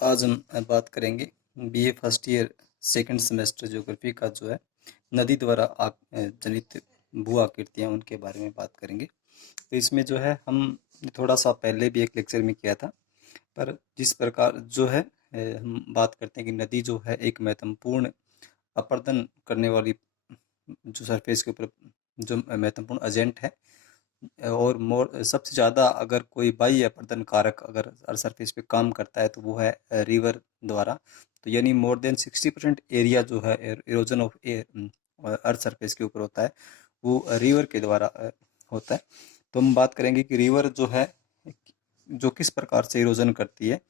आज हम बात करेंगे BA first year second semester geography का जो है नदी द्वारा जनित भू आकृतियाँ उनके बारे में बात करेंगे। तो इसमें जो है हम थोड़ा सा पहले भी एक लेक्चर में किया था, पर जिस प्रकार जो है हम बात करते हैं कि नदी जो है एक महत्वपूर्ण अपर्दन करने वाली जो सरफेस के ऊपर जो महत्वपूर्ण एजेंट है, और मोर सबसे ज़्यादा अगर कोई बाह्य अपरदन कारक अगर अर्थ सरफेस पे काम करता है तो वो है रिवर द्वारा। तो यानी मोर देन 60% एरिया जो है इरोजन ऑफ अर्थ सरफेस के ऊपर होता है, वो रिवर के द्वारा होता है। तो हम बात करेंगे कि रिवर जो है जो किस प्रकार से इरोजन करती है।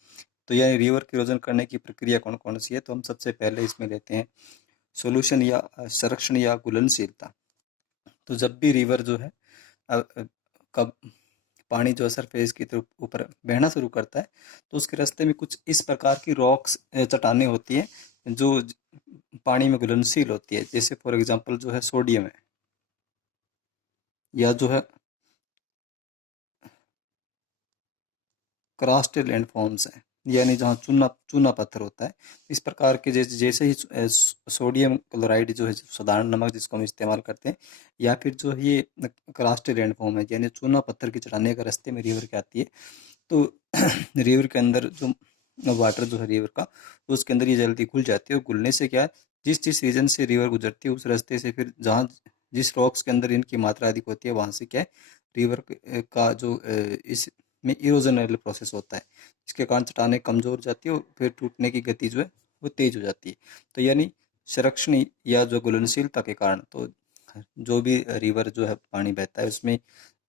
तो यानी रिवर की इरोजन करने की प्रक्रिया कौन कौन सी है, तो हम सबसे पहले इसमें लेते हैं सोल्यूशन या संरक्षण या घुलनशीलता। तो जब भी रिवर जो है कब पानी जो है सरफेस की तरफ ऊपर बहना शुरू करता है, तो उसके रास्ते में कुछ इस प्रकार की रॉक्स चट्टानें होती हैं जो पानी में घुलनशील होती है। जैसे फॉर एग्जांपल जो है सोडियम है, या जो है क्रास्टेड लैंडफॉर्म्स है, यानी जहाँ चूना चूना पत्थर होता है। इस प्रकार के जैसे जैसे ही सोडियम क्लोराइड जो है साधारण नमक जिसको हम इस्तेमाल करते हैं, या फिर जो है ये क्रास्टेड लैंडफॉर्म है यानी चूना पत्थर की चट्टानें का रास्ते में रिवर के आती है, तो रिवर के अंदर जो वाटर जो है रिवर का, उसके अंदर ये जल्दी घुल जाती है। और घुलने से क्या है, जिस जिस रीजन से रिवर गुजरती है उस रास्ते से फिर जहाँ जिस रॉक्स के अंदर इनकी मात्रा अधिक होती है वहाँ से क्या है रिवर का जो इस में इरोजनल प्रोसेस होता है, जिसके कारण चट्टानें कमजोर हो जाती है और फिर टूटने की गति जो है वो तेज हो जाती है। तो यानी संरक्षण या जो घुलनशीलता के कारण, तो जो भी रिवर जो है पानी बहता है उसमें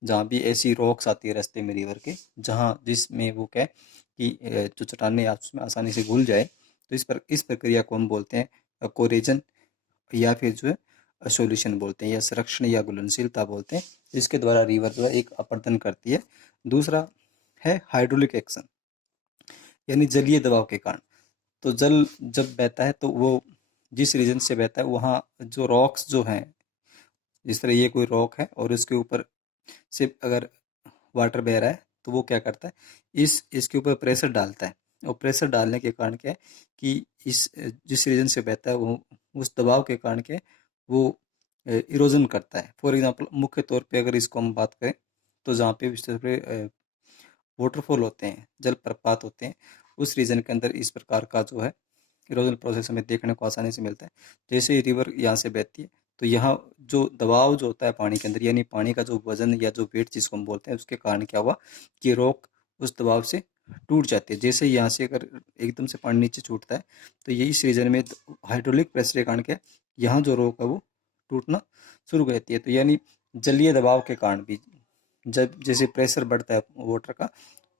जहाँ भी ऐसी रॉक्स आती है रास्ते में रिवर के, जहाँ जिसमें वो क्या है कि जो चट्टानें उसमें आसानी से घुल जाए, तो इस प्रक्रिया को हम बोलते हैं कोरेजन, या फिर जो है सॉल्यूशन बोलते हैं, या संरक्षण या घुलनशीलता बोलते हैं, जिसके द्वारा रिवर जो है एक अपरदन करती है। दूसरा है हाइड्रोलिक एक्शन, यानी जलीय दबाव के कारण। तो जल जब बहता है तो वो जिस रीजन से बहता है वहाँ जो रॉक्स जो हैं, जिस तरह ये कोई रॉक है और उसके ऊपर से अगर वाटर बह रहा है, तो वो क्या करता है, इसके ऊपर प्रेशर डालता है। और प्रेशर डालने के कारण क्या है कि इस जिस रीजन से बहता है वो उस दबाव के कारण क्या है, वो इरोजन करता है। फॉर एग्जांपल मुख्य तौर पे अगर इसको हम बात करें, तो जहाँ पे विशेष रूप से वाटरफॉल होते हैं, जलप्रपात होते हैं, उस रीजन के अंदर इस प्रकार का जो है इरोजन प्रोसेस हमें देखने को आसानी से मिलता है। जैसे ही रिवर यहाँ से बहती है, तो यहाँ जो दबाव जो होता है पानी के अंदर, यानी पानी का जो वजन या जो वेट जिसको हम बोलते हैं, उसके कारण क्या हुआ कि रॉक उस दबाव से टूट जाती है। जैसे ही यहाँ से अगर एकदम से पानी नीचे छूटता है, तो ये इस रीजन में हाइड्रोलिक प्रेशर के कारण क्या है, यहाँ जो रॉक है वो टूटना शुरू कर देती है। तो यानी जलीय दबाव के कारण भी जब जैसे प्रेशर बढ़ता है वाटर का,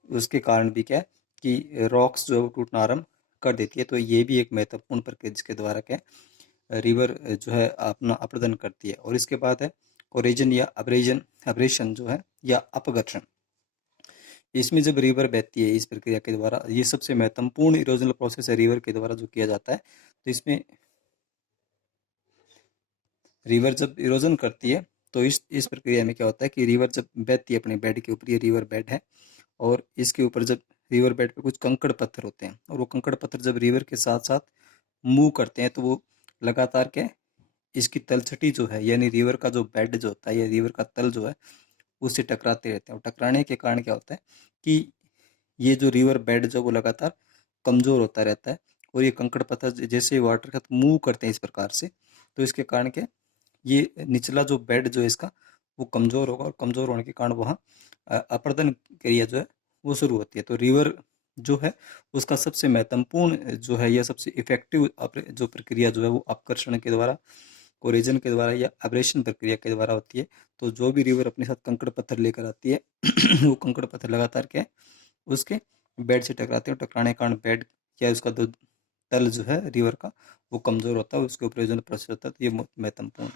उसके कारण भी क्या है कि रॉक्स जो है वो टूटना आरम्भ कर देती है। तो ये भी एक महत्वपूर्ण प्रक्रिया जिसके द्वारा क्या है रिवर जो है अपना अपरदन करती है। और इसके बाद है कोरेजन या अब्रेशन जो है या अपघर्षण। इसमें जब रिवर बहती है इस प्रक्रिया के द्वारा, ये सबसे महत्वपूर्ण इरोजनल प्रोसेस है रिवर के द्वारा जो किया जाता है। तो इसमें रिवर जब इरोजन करती है, तो इस प्रक्रिया में क्या होता है कि रिवर जब बहती है अपने बेड के ऊपर, ये रिवर बेड है, और इसके ऊपर जब रिवर बेड पे कुछ कंकड़ पत्थर होते हैं, और वो कंकड़ पत्थर जब रिवर के साथ साथ मूव करते हैं, तो वो लगातार क्या है, इसकी तलछटी जो है यानी रिवर का जो बेड जो होता है या रिवर का तल जो है उससे टकराते रहते हैं। और टकराने के कारण क्या होता है कि ये जो रिवर बेड जो वो लगातार कमजोर होता रहता है। और ये कंकड़ पत्थर जैसे वाटर का मूव करते हैं इस प्रकार से, तो इसके कारण क्या है, ये निचला जो बेड जो है इसका वो कमजोर होगा, और कमजोर होने के कारण वहाँ अपरदन क्रिया जो है वो शुरू होती है। तो रिवर जो है उसका सबसे महत्वपूर्ण जो है या सबसे इफेक्टिव जो प्रक्रिया जो है वो अपकर्षण के द्वारा, कोरिजन के द्वारा या एब्रेशन प्रक्रिया के द्वारा होती है। तो जो भी रिवर अपने साथ कंकड़ पत्थर लेकर आती है वो कंकड़ पत्थर लगातार क्या है उसके बेड से टकराते हैं, और टकराने के कारण बेड या उसका जो तल जो है रिवर का वो कमजोर होता है, उसके ऊपर जो प्रोसेस होता है। तो ये महत्वपूर्ण।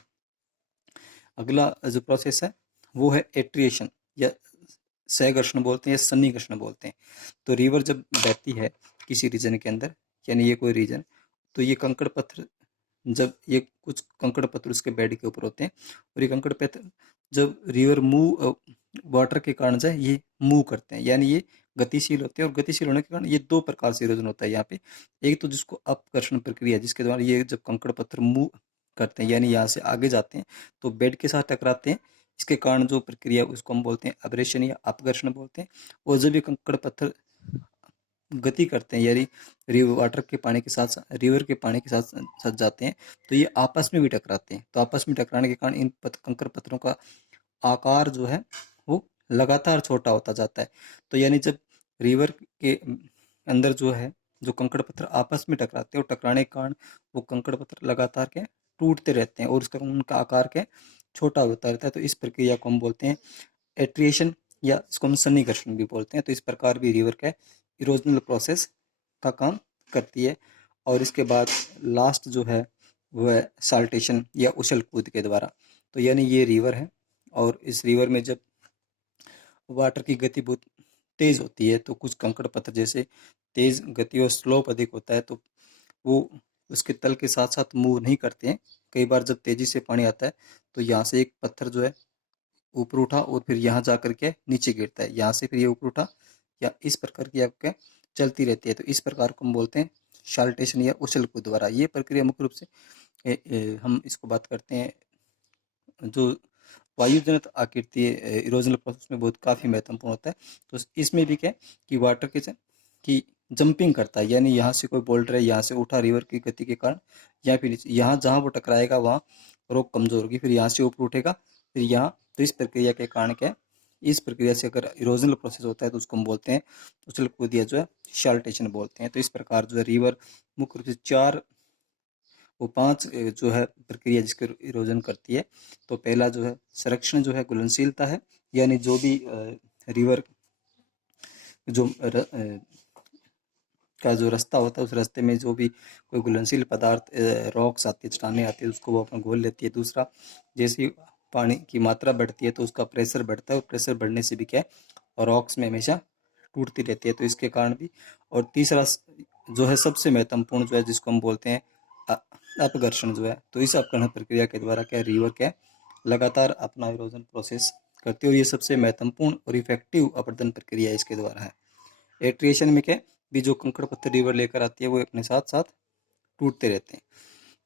अगला जो प्रोसेस है वो है एट्रिएशन या सहघर्षण बोलते हैं या सन्निकर्षण बोलते हैं। तो रिवर जब बहती है किसी रीजन के अंदर, यानी ये कोई रीजन, तो ये कंकड़ पत्थर जब ये कुछ कंकड़ पत्थर उसके बेड के ऊपर होते हैं, और ये कंकड़ पत्थर जब रिवर मूव वाटर के कारण जो है ये मूव करते हैं, यानी ये गतिशील होते हैं, और गतिशील होने के कारण ये दो प्रकार से इरोजन होता है यहाँ पे। एक तो जिसको अपकर्षण प्रक्रिया, जिसके द्वारा ये जब कंकड़ पत्थर मूव करते हैं यानी यहाँ से आगे जाते हैं तो बेड के साथ टकराते हैं, इसके कारण जो प्रक्रिया उसको हम बोलते हैं अब्रेशन या अपघर्षण बोलते हैं। और जब ये कंकड़ पत्थर गति करते हैं यानी रिवर वाटर के पानी के साथ रिवर के पानी के साथ साथ जाते हैं, तो ये आपस में भी टकराते हैं। तो आपस में टकराने के कारण इन कंकड़ पत्थरों का आकार जो है वो लगातार छोटा होता जाता है। तो यानी जब रिवर के अंदर जो है जो कंकड़ पत्थर आपस में टकराते हैं और टकराने के कारण वो कंकड़ पत्थर लगातार के टूटते रहते हैं और उसका उनका आकार के छोटा होता रहता है। तो इस प्रक्रिया को हम बोलते हैं एट्रिएशन, या इसको हम सन्निकर्षण भी बोलते हैं। तो इस प्रकार भी रिवर का इरोजनल प्रोसेस का काम करती है। और इसके बाद लास्ट जो है वो है साल्टेशन या उछल कूद के द्वारा। तो यानी ये रिवर है और इस रिवर में जब वाटर की गति बहुत तेज होती है तो कुछ कंकड़ पत्थर जैसे तेज गति और स्लोप अधिक होता है तो वो उसके तल के साथ साथ मूव नहीं करते हैं। कई बार जब तेजी से पानी आता है तो यहाँ से एक पत्थर जो है ऊपर उठा और फिर यहाँ जा करके नीचे गिरता है, यहाँ से फिर ये ऊपर उठा, या इस प्रकार की आपके चलती रहती है। तो इस प्रकार को हम बोलते हैं शाल्टेशन या उछल कूद द्वारा। ये प्रक्रिया मुख्य रूप से हम इसको बात करते हैं जो वायुजनित आकृति इरोजनल प्रोसेस में बहुत काफ़ी महत्वपूर्ण होता है। तो इसमें भी क्या है कि वाटर के की जंपिंग करता है, यानी यहाँ से कोई बोल्डर है, यहाँ से उठा रिवर की गति के कारण, या फिर यहाँ जहाँ वो टकराएगा वहाँ रोक कमजोर होगी, फिर यहाँ से ऊपर उठेगा, फिर यहाँ। तो इस प्रक्रिया के कारण क्या है, इस प्रक्रिया से अगर इरोजनल प्रोसेस होता है तो उसको हम बोलते हैं उछल कूद या जो है शाल्टेशन बोलते हैं। तो इस प्रकार जो है रिवर मुख्य रूप से चार वो पांच जो है प्रक्रिया जिसके इरोजन करती है। तो पहला जो है संरक्षण जो है घुलनशीलता है, यानी जो भी रिवर जो का जो रास्ता होता है उस रास्ते में जो भी कोई घुलनशील पदार्थ रॉक्स आती है, चट्टानें आती है, उसको वो अपना घोल लेती है। दूसरा, जैसे ही पानी की मात्रा बढ़ती है तो उसका प्रेशर बढ़ता है, और प्रेशर बढ़ने से भी क्या है रॉक्स में हमेशा टूटती रहती है, तो इसके कारण भी। और तीसरा जो है सबसे महत्वपूर्ण जो है जिसको हम बोलते हैं अपघर्षण जो है। तो इस अपघर्षण प्रक्रिया के द्वारा क्या रिवर क्या लगातार अपना इरोजन प्रोसेस करती है, और ये सबसे महत्वपूर्ण और इफेक्टिव अपरदन प्रक्रिया इसके द्वारा है। एट्रिएशन में क्या भी जो कंकड़ पत्थर रिवर लेकर आती है वो अपने साथ साथ टूटते रहते हैं।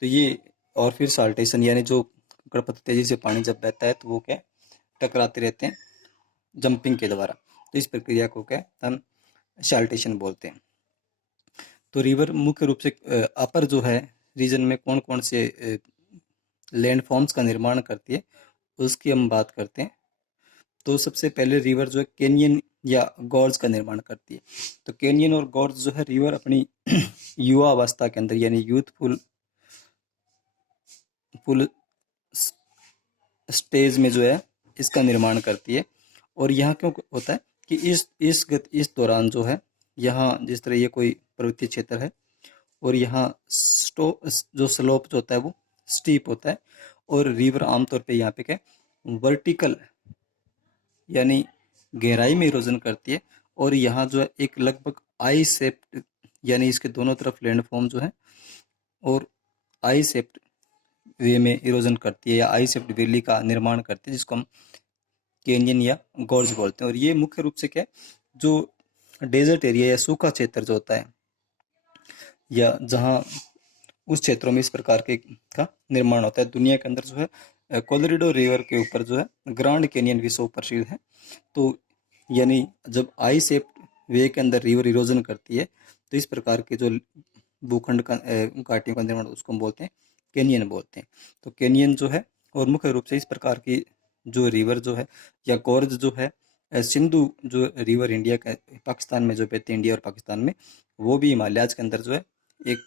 तो ये, और फिर साल्टेशन यानी जो कंकड़ पत्थर तेजी से पानी जब बहता है तो वो क्या टकराते रहते हैं जंपिंग के द्वारा। तो इस प्रक्रिया को क्या हम साल्टेशन बोलते हैं। तो रिवर मुख्य रूप से अपर जो है रीजन में कौन कौन से लैंड फॉर्म्स का निर्माण करती है उसकी हम बात करते हैं। तो सबसे पहले रिवर जो है कैनियन या गॉर्ज का निर्माण करती है। तो कैनियन और गॉर्ज जो है रिवर अपनी युवा अवस्था के अंदर यानी यूथफुल फुल स्टेज में जो है इसका निर्माण करती है। और यहाँ क्यों होता है कि इस दौरान जो है यहाँ जिस तरह ये कोई पर्वतीय क्षेत्र है और यहाँ जो स्लोप जो होता है वो स्टीप होता है, और रिवर आमतौर पे यहाँ पे क्या वर्टिकल यानी गहराई में इरोजन करती है। और यहाँ जो है एक लगभग आई शेप्ड यानी इसके दोनों तरफ लैंडफॉर्म जो है और आई शेप्ड वे में इरोजन करती है या आई शेप्ड वैली का निर्माण करती है, जिसको हम कैनियन या गॉर्ज बोलते हैं। और ये मुख्य रूप से क्या है जो डेजर्ट एरिया या सूखा क्षेत्र जो होता है या जहाँ उस क्षेत्रों में इस प्रकार के का निर्माण होता है। दुनिया के अंदर जो है कोलोराडो रिवर के ऊपर जो है ग्रांड कैनियन विश्व प्रसिद्ध है। तो यानी जब आई शेप वे के अंदर रिवर इरोजन करती है तो इस प्रकार के जो भूखंड का घाटियों का निर्माण उसको हम बोलते हैं कैनियन बोलते हैं। तो कैनियन जो है और मुख्य रूप से इस प्रकार की जो रिवर जो है या गॉर्ज जो है सिंधु जो रिवर इंडिया का पाकिस्तान में जो बहती है इंडिया और पाकिस्तान में, वो भी हिमालयाज के अंदर जो है एक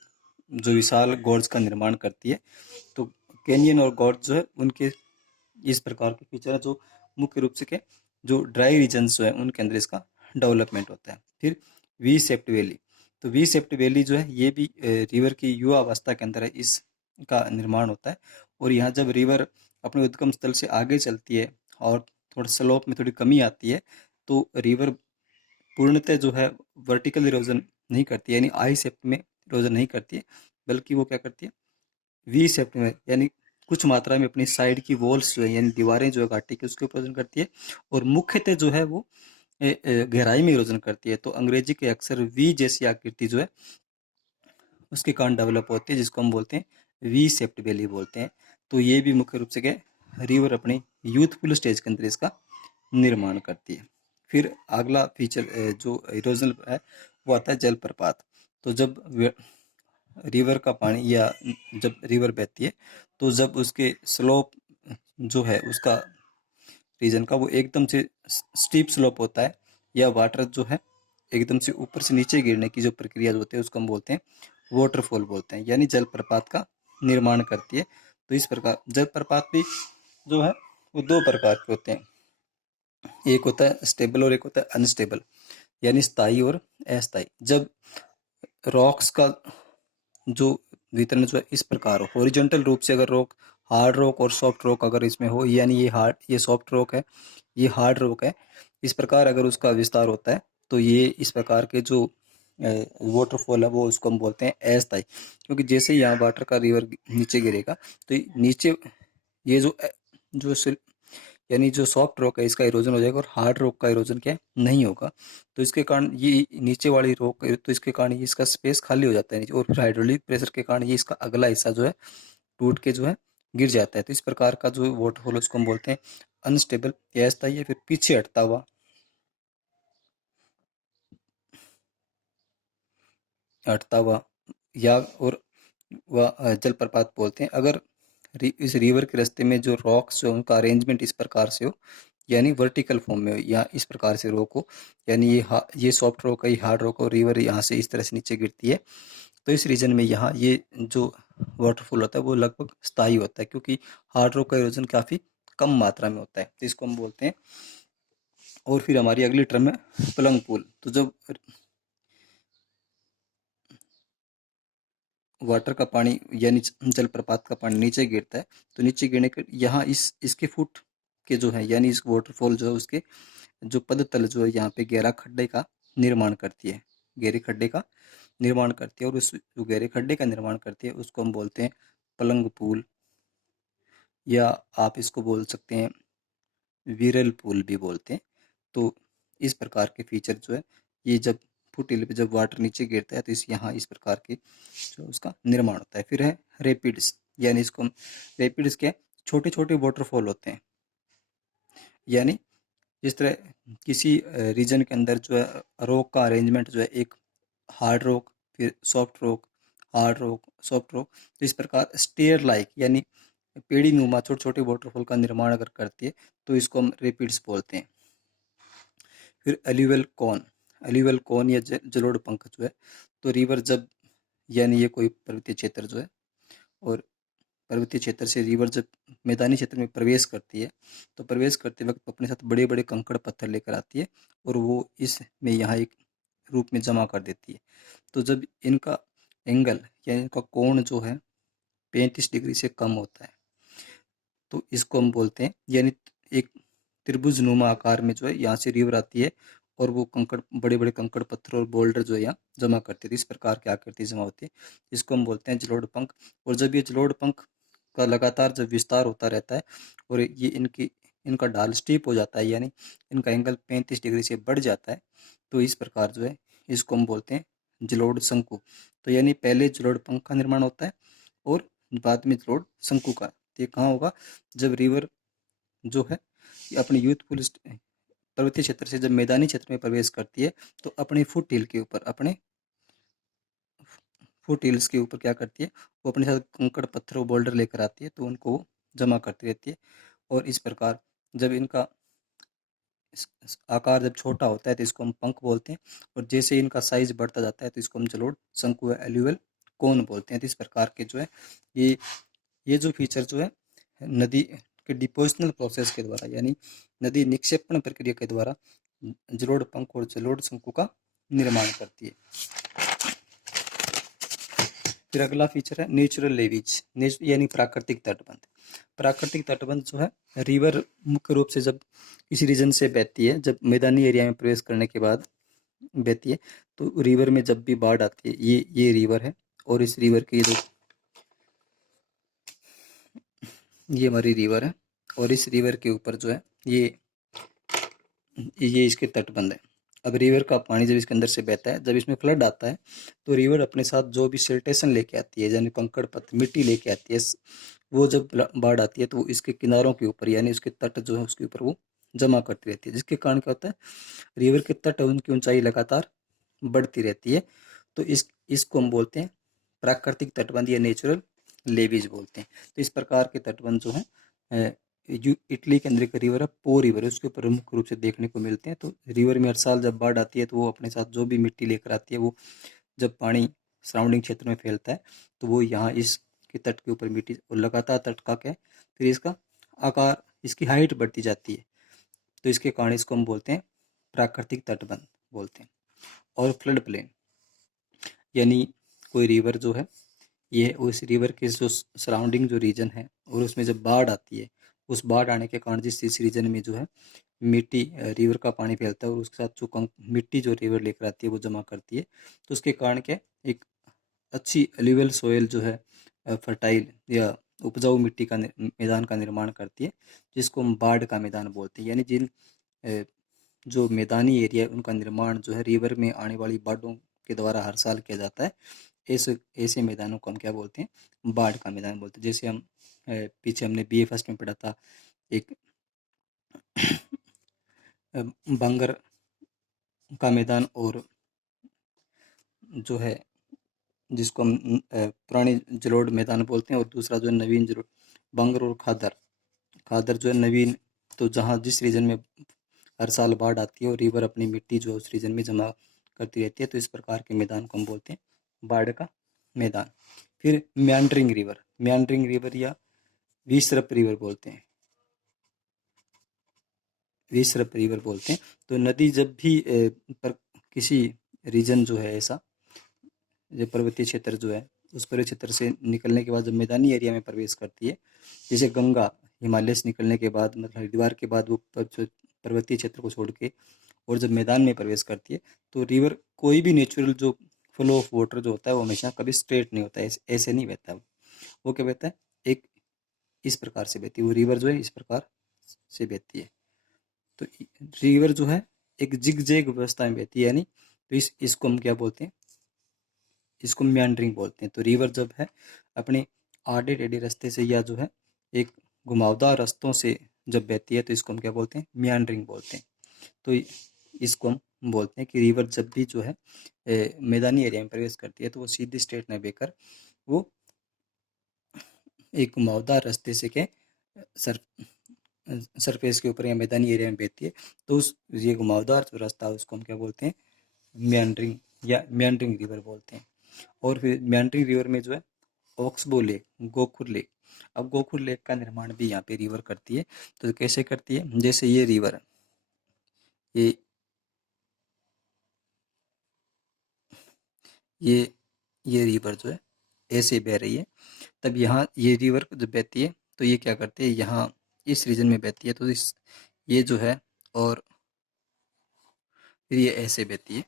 जो विशाल गॉर्ज का निर्माण करती है। तो कैनियन और गॉर्ज जो है उनके इस प्रकार के फीचर है जो मुख्य रूप से के जो ड्राई रीजन्स जो है उनके अंदर इसका डेवलपमेंट होता है। फिर वी सेप्ट वैली, तो वी सेप्ट वैली जो है ये भी रिवर की युवा अवस्था के अंदर है इसका निर्माण होता है। और यहाँ जब रिवर अपने उद्गम स्थल से आगे चलती है और थोड़ा स्लोप में थोड़ी कमी आती है तो रिवर पूर्णतः जो है वर्टिकल इरोजन नहीं करती है यानी आई शेप में इरोजन नहीं करती है, बल्कि वो क्या करती है वी शेप में यानी कुछ मात्रा में अपनी साइड की वॉल्स जो है यानी दीवारें जो है घाटी की उसके ऊपर इरोजन करती है, और मुख्यतः जो है वो गहराई में इरोजन करती है। तो अंग्रेजी के अक्सर वी जैसी आकृति जो है उसके कारण डेवलप होती है, जिसको हम बोलते हैं वी शेप्ड वैली बोलते हैं। तो ये भी मुख्य रूप से क्या, रिवर अपनी यूथफुल स्टेज के अंदर इसका निर्माण करती है। फिर अगला फीचर जो इरोजन है वो आता है जलप्रपात। तो जब रिवर का पानी या जब रिवर बहती है तो जब उसके स्लोप जो है उसका रीजन का वो एकदम से स्टीप स्लोप होता है, या वाटर जो है एकदम से ऊपर से नीचे गिरने की जो प्रक्रिया जो होती है उसको हम बोलते हैं वाटरफॉल बोलते हैं, यानी जलप्रपात का निर्माण करती है। तो इस प्रकार जलप्रपात भी जो है वो दो प्रकार के होते हैं, एक होता है स्टेबल और एक होता है अनस्टेबल, यानी स्थायी और अस्थायी। जब रॉक्स का जो वितरण जो है इस प्रकार हो, हॉरिजॉन्टल रूप से अगर रॉक हार्ड रॉक और सॉफ्ट रॉक अगर इसमें हो, यानी ये सॉफ्ट रॉक है, ये हार्ड रॉक है, इस प्रकार अगर उसका विस्तार होता है तो ये इस प्रकार के जो वाटरफॉल है वो उसको हम बोलते हैं अस्थायी। क्योंकि जैसे ही यहाँ वाटर का रिवर नीचे गिरेगा तो नीचे ये जो यानी जो सॉफ्ट रॉक है इसका इरोजन हो जाएगा, और हार्ड रॉक का इरोजन क्या है, नहीं होगा। तो इसके कारण ये नीचे वाली रॉक, तो इसके कारण ये इसका स्पेस खाली हो जाता है नीचे, और फिर हाइड्रोलिक प्रेशर के कारण ये इसका अगला हिस्सा जो है टूट के जो है गिर जाता है। तो इस प्रकार का जो वाटरफॉल उसको हम बोलते हैं अनस्टेबल या अस्थायी, या फिर पीछे हटता हुआ या और वह जलप्रपात बोलते हैं। अगर इस रिवर के रास्ते में जो रॉक्स जो उनका अरेंजमेंट इस प्रकार से हो, यानी वर्टिकल फॉर्म में हो, या इस प्रकार से रॉक हो, यानी ये सॉफ्ट रॉक है, ये हार्ड रॉक, और रिवर यहाँ से इस तरह से नीचे गिरती है, तो इस रीजन में यहाँ ये जो वाटरफॉल होता है वो लगभग स्थायी होता है, क्योंकि हार्ड रॉक का इरोजन काफ़ी कम मात्रा में होता है। तो इसको हम बोलते हैं। और फिर हमारी अगली टर्म है प्लंग पूल। तो जब वाटर का पानी यानी जलप्रपात का पानी नीचे गिरता है, तो नीचे गिरने के यहाँ इसके फुट के जो है, यानी इस वाटरफॉल जो है उसके जो पद तल जो है यहाँ पे गहरा खड्डे का निर्माण करती है, गहरे खड्डे का निर्माण करती है, और उस जो गहरे खड्डे का निर्माण करती है उसको हम बोलते हैं पलंग पूल, या आप इसको बोल सकते हैं विरल पूल भी बोलते हैं। तो इस प्रकार के फीचर जो है ये जब फुट हिल पे जब वाटर नीचे गिरता है तो इस यहाँ इस प्रकार के जो उसका निर्माण होता है। फिर है रेपिड्स, यानी इसको हम रेपिड्स के छोटे छोटे वाटरफॉल होते हैं, यानी जिस तरह किसी रीजन के अंदर जो है रॉक का अरेंजमेंट जो है एक हार्ड रॉक, फिर soft rock, hard rock, soft rock, तो इस प्रकार स्टेयर लाइक यानी पेड़ी नुमा छोटे छोटे वाटरफॉल का निर्माण अगर करती है तो इसको हम रेपिड्स बोलते हैं। फिर एल्यूवियल कौन या जलोढ़ पंख जो है, तो रिवर जब यानी ये कोई पर्वतीय क्षेत्र जो है, और पर्वतीय क्षेत्र से रिवर जब मैदानी क्षेत्र में प्रवेश करती है तो प्रवेश करते वक्त अपने साथ बड़े बड़े कंकड़ पत्थर लेकर आती है, और वो इसमें यहाँ एक रूप में जमा कर देती है। तो जब इनका एंगल या इनका कोण जो है 35 डिग्री से कम होता है तो इसको हम बोलते हैं, यानी एक त्रिभुज नुमा आकार में जो है यहाँ से रिवर आती है, और वो कंकड़ बड़े बड़े कंकड़ पत्थर और बोल्डर जो है यहाँ जमा करते थे, इस प्रकार की आकृति जमा होती है, इसको हम बोलते हैं जलोढ़ पंख। और जब ये जलोढ़ पंख का लगातार जब विस्तार होता रहता है और ये इनका ढाल स्टीप हो जाता है, यानी इनका एंगल 35 डिग्री से बढ़ जाता है, तो इस प्रकार जो है इसको हम बोलते हैं जलोढ़ शंकु। तो यानी पहले जलोढ़ पंख का निर्माण होता है और बाद में जलोढ़ शंकु का। ये कहाँ होगा, जब रिवर जो है ये अपने यूथफुल पर्वतीय क्षेत्र से जब मैदानी क्षेत्र में प्रवेश करती है तो अपने फुट हिल्स के ऊपर क्या करती है, वो अपने साथ कंकड़ पत्थर और बोल्डर लेकर आती है, तो उनको वो जमा करती रहती है। और इस प्रकार जब इनका आकार जब छोटा होता है तो इसको हम पंख बोलते हैं, और जैसे इनका साइज बढ़ता जाता है तो इसको हम जलोढ़ शंकु एल्यूवल कोन बोलते हैं। तो इस प्रकार के जो है ये ये जो फीचर जो है नदी के डिपोजिशनल प्रोसेस के द्वारा, यानी नदी निक्षेपण प्रक्रिया के द्वारा जलोढ़ पंख और जलोढ़ शंकु का निर्माण करती है। फिर अगला फीचर है नेचुरल लेवीज, यानी प्राकृतिक तटबंध। प्राकृतिक तटबंध जो है रिवर मुख्य रूप से जब किसी रीजन से बहती है, जब मैदानी एरिया में प्रवेश करने के बाद बहती है, तो रिवर में जब भी बाढ़ आती है, ये रिवर है, और इस रिवर की जो ये हमारी रिवर है और इस रिवर के ऊपर जो है ये इसके तटबंध है। अब रिवर का पानी जब इसके अंदर से बहता है, जब इसमें फ्लड आता है तो रिवर अपने साथ जो भी सिल्टेशन लेके आती है, यानी कंकड़ पत्थर मिट्टी लेके आती है, वो जब बाढ़ आती है तो वो इसके किनारों के ऊपर यानी उसके तट जो है उसके ऊपर वो जमा करती रहती है, जिसके कारण क्या होता है, रिवर के तट उनकी ऊंचाई लगातार बढ़ती रहती है। तो इसको हम बोलते हैं प्राकृतिक तटबंध या नेचुरल लेवीज बोलते हैं। तो इस प्रकार के तटबंध जो है जो इटली के अंदर एक रिवर है, पो रिवर है, उसके ऊपर मुख्य रूप से देखने को मिलते हैं। तो रिवर में हर साल जब बाढ़ आती है तो वो अपने साथ जो भी मिट्टी लेकर आती है, वो जब पानी सराउंडिंग क्षेत्र में फैलता है तो वो यहाँ इस के तट के ऊपर मिट्टी और लगातार तट का क्या है, फिर इसका आकार, इसकी हाइट बढ़ती जाती है। तो इसके कारण इसको हम बोलते हैं प्राकृतिक तटबंध बोलते हैं। और फ्लड प्लेन यानी कोई रिवर जो है, ये उस रिवर के जो सराउंडिंग जो रीजन है और उसमें जब बाढ़ आती है, उस बाढ़ आने के कारण जिस रीजन में जो है मिट्टी रिवर का पानी फैलता है और उसके साथ जो मिट्टी जो रिवर लेकर आती है वो जमा करती है, तो उसके कारण क्या, एक अच्छी एल्यूवियल सोयल जो है फर्टाइल या उपजाऊ मिट्टी का मैदान का निर्माण करती है, जिसको हम बाढ़ का मैदान बोलते हैं। यानी जिन जो मैदानी एरिया है उनका निर्माण जो है रिवर में आने वाली बाढ़ों के द्वारा हर साल किया जाता है। ऐसे ऐसे मैदानों को हम क्या बोलते हैं, बाढ़ का मैदान बोलते हैं। जैसे हम पीछे हमने बीए फर्स्ट में पढ़ा था, एक बांगर का मैदान और जो है जिसको हम पुरानी जलोढ़ मैदान बोलते हैं, और दूसरा जो है नवीन जलोढ़, बांगर और खादर। खादर जो है नवीन, तो जहाँ जिस रीजन में हर साल बाढ़ आती है और रिवर अपनी मिट्टी जो है उस रीजन में जमा करती रहती है, तो इस प्रकार के मैदान को हम बोलते हैं बाढ़ का मैदान। फिर म्यांडरिंग रिवर या विसरप रिवर बोलते हैं, विसरप रिवर बोलते हैं। तो नदी जब भी पर किसी रीजन जो है ऐसा, जो पर्वतीय क्षेत्र जो है उस पर्वतीय क्षेत्र से निकलने के बाद जब मैदानी एरिया में प्रवेश करती है, जैसे गंगा हिमालय से निकलने के बाद, मतलब हरिद्वार के बाद वो पर्वतीय क्षेत्र को छोड़ के और जब मैदान में प्रवेश करती है, तो रिवर कोई भी नेचुरल जो फ्लो ऑफ वाटर जो होता है वो हमेशा कभी स्ट्रेट नहीं होता है, ऐसे नहीं बहता वो क्या बहता है, एक इस प्रकार से बहती है वो रिवर जो है, इस प्रकार से बहती है। तो रिवर जो है एक जिग जैग व्यवस्था में बहती है, यानी तो इसको हम क्या बोलते हैं, इसको म्यांडरिंग बोलते हैं। तो रिवर जब है अपने आड़े टेढ़े रास्ते से या जो है एक घुमावदार रास्तों से जब बहती है, तो इसको हम क्या बोलते हैं, म्यांडरिंग बोलते हैं। तो इसको हम बोलते हैं कि रिवर जब भी जो है मैदानी एरिया में प्रवेश करती है तो वो सीधी स्ट्रेट न बहकर वो एक घुमावदार रास्ते से के सर सरफेस के ऊपर या मैदानी एरिया में बहती है। तो उस ये घुमावदार जो रास्ता है उसको हम क्या बोलते हैं, म्यांडरिंग या म्यांडरिंग रिवर बोलते हैं। और फिर म्यांडरिंग रिवर में जो है ऑक्सबो लेक, गोखुर लेक, अब गोखुर लेक का निर्माण भी यहाँ पे रिवर करती है। तो कैसे करती है, जैसे ये रिवर है, ये ये ये रिवर जो है ऐसे बह रही है, तब यहाँ ये रिवर जब बहती है तो ये क्या करती है, यहाँ इस रीजन में बहती है, तो इस ये जो है और फिर ये ऐसे बहती है।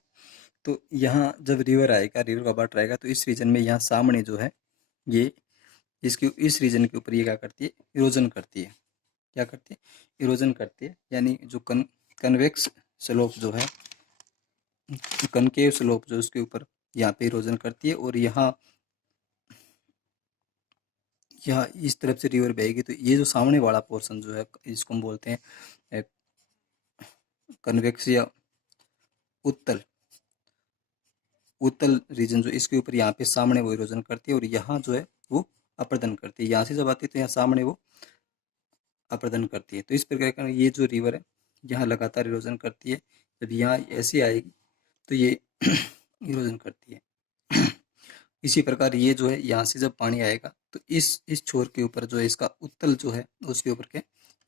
तो यहाँ जब रिवर आएगा, रिवर का वाटर आएगा, तो इस रीजन में यहाँ सामने जो है ये इसकी इस रीजन के ऊपर ये क्या करती है, इरोजन करती है। क्या करती है, इरोजन करती है, यानी जो कन्वेक्स स्लोप जो है, कनकेव स्लोप जो उसके ऊपर यहाँ पे इरोजन करती है, और यहाँ यहाँ इस तरफ से रिवर बहेगी, तो ये जो सामने वाला पोर्शन जो है इसको हम बोलते हैं कन्वेक्स या उत्तल उत्तल रीजन, जो इसके ऊपर यहाँ पे सामने वो इरोजन करती है, और यहाँ जो है वो अपर्दन करती है। यहाँ से जब आती है तो यहाँ सामने वो अपर्दन करती है। तो इस प्रकार का ये जो रिवर है यहाँ लगातार इरोजन करती है, जब यहाँ ऐसे आएगी तो ये इरोजन करती है। इसी प्रकार ये जो है यहाँ से जब पानी आएगा तो इस छोर के ऊपर जो है इसका उत्तल जो है उसके ऊपर के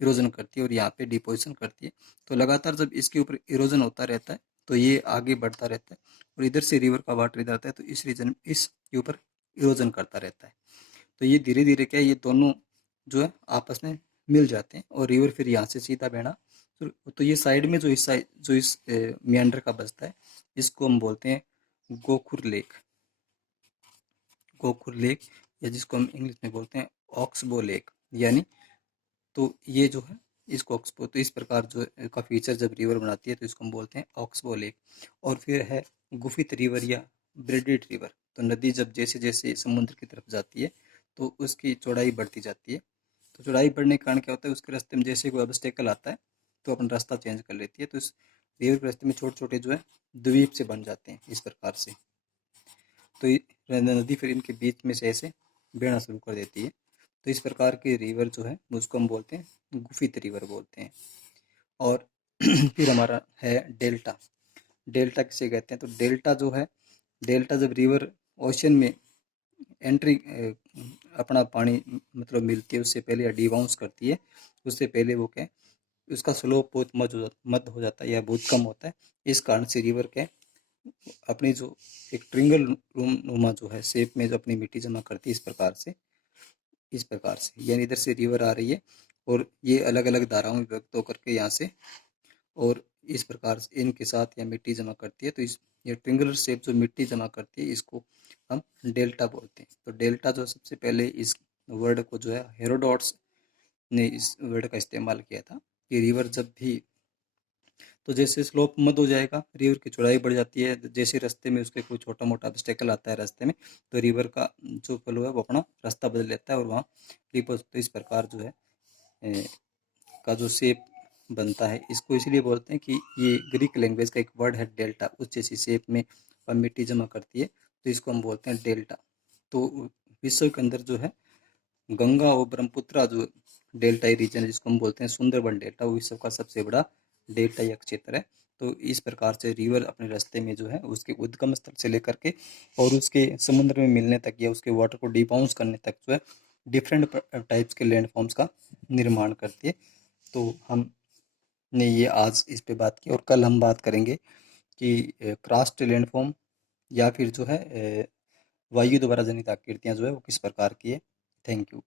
इरोजन करती है और यहाँ पे डिपोजिशन करती है। तो लगातार जब इसके ऊपर इरोजन होता रहता है तो ये आगे बढ़ता रहता है, और इधर से रिवर का वाटर इधर आता है, तो इस रीजन इसके ऊपर इरोजन करता रहता है। तो ये धीरे धीरे क्या है, ये दोनों जो है आपस में मिल जाते हैं और रिवर फिर यहाँ से सीधा बहना। तो ये साइड में जो इस मियांडर का बसता है, इसको हम बोलते हैं गोखुर लेक, गोखुर लेक, या जिसको हम इंग्लिश में बोलते हैं ऑक्सबो लेक, यानी तो ये जो है इसको ऑक्सबो, तो इस प्रकार जो का फीचर जब रिवर बनाती है तो इसको हम बोलते हैं ऑक्सबो लेक। और फिर है गुफित रिवर या ब्रेडिट रिवर। तो नदी जब जैसे जैसे समुद्र की तरफ जाती है तो उसकी चौड़ाई बढ़ती जाती है। तो चौड़ाई बढ़ने के कारण क्या होता है, उसके रास्ते में जैसे कोई ऑब्स्टेकल आता है तो अपना रास्ता चेंज कर लेती है। तो इस रिवर के रास्ते में छोटे छोटे जो है द्वीप से बन जाते हैं इस प्रकार से। तो नदी फिर इनके बीच में से ऐसे बहना शुरू कर देती है। तो इस प्रकार के रिवर जो है उसको हम बोलते हैं गुफित रिवर बोलते हैं। और फिर हमारा है डेल्टा। डेल्टा किसे कहते हैं, तो डेल्टा जो है, डेल्टा जब रिवर ओशन में एंट्री अपना पानी मतलब मिलती है उससे पहले या डिबाउंस करती है उससे पहले वो क्या है, उसका स्लोप बहुत मद हो जाता है या बहुत कम होता है। इस कारण से रिवर के अपनी जो एक ट्रिंगल रूम नुमा जो है शेप में जो अपनी मिट्टी जमा करती है इस प्रकार से यानी इधर से रिवर आ रही है और ये अलग अलग धाराओं में विभक्त होकर के यहाँ से और इस प्रकार से इनके साथ यह मिट्टी जमा करती है। तो इस ये ट्रिंगुलर शेप जो मिट्टी जमा करती है इसको हम डेल्टा बोलते हैं। तो डेल्टा जो सबसे पहले इस वर्ड को जो है हेरोडोट्स ने इस वर्ड का इस्तेमाल किया था कि रिवर जब भी, तो जैसे स्लोप मत हो जाएगा रिवर की चौड़ाई बढ़ जाती है, जैसे रास्ते में उसके कोई छोटा मोटा ऑब्स्टेकल आता है रास्ते में तो रिवर का जो फ्लो है वो अपना रास्ता बदल लेता है और वहाँ रिवर, तो इस प्रकार जो है का जो शेप बनता है इसको इसलिए बोलते हैं कि ये ग्रीक लैंग्वेज का एक वर्ड है डेल्टा, उस जैसी शेप में और मिट्टी जमा करती है तो इसको हम बोलते हैं डेल्टा। तो विश्व के अंदर जो है गंगा और ब्रह्मपुत्र जो डेल्टा रीजन है जिसको हम बोलते हैं सुंदरबन डेल्टा, वो विश्व का सबसे बड़ा डेल्टा या क्षेत्र है। तो इस प्रकार से रिवर अपने रास्ते में जो है उसके उद्गम स्थल से लेकर के और उसके समुद्र में मिलने तक या उसके वाटर को डिबाउंस करने तक जो है डिफरेंट टाइप्स के लैंड फॉर्म्स का निर्माण करती है। तो हमने ये आज इस पे बात की और कल हम बात करेंगे कि क्रास्ट लैंडफॉर्म या फिर जो है वायु द्वारा जनित आकृतियाँ जो है वो किस प्रकार की है। Thank you.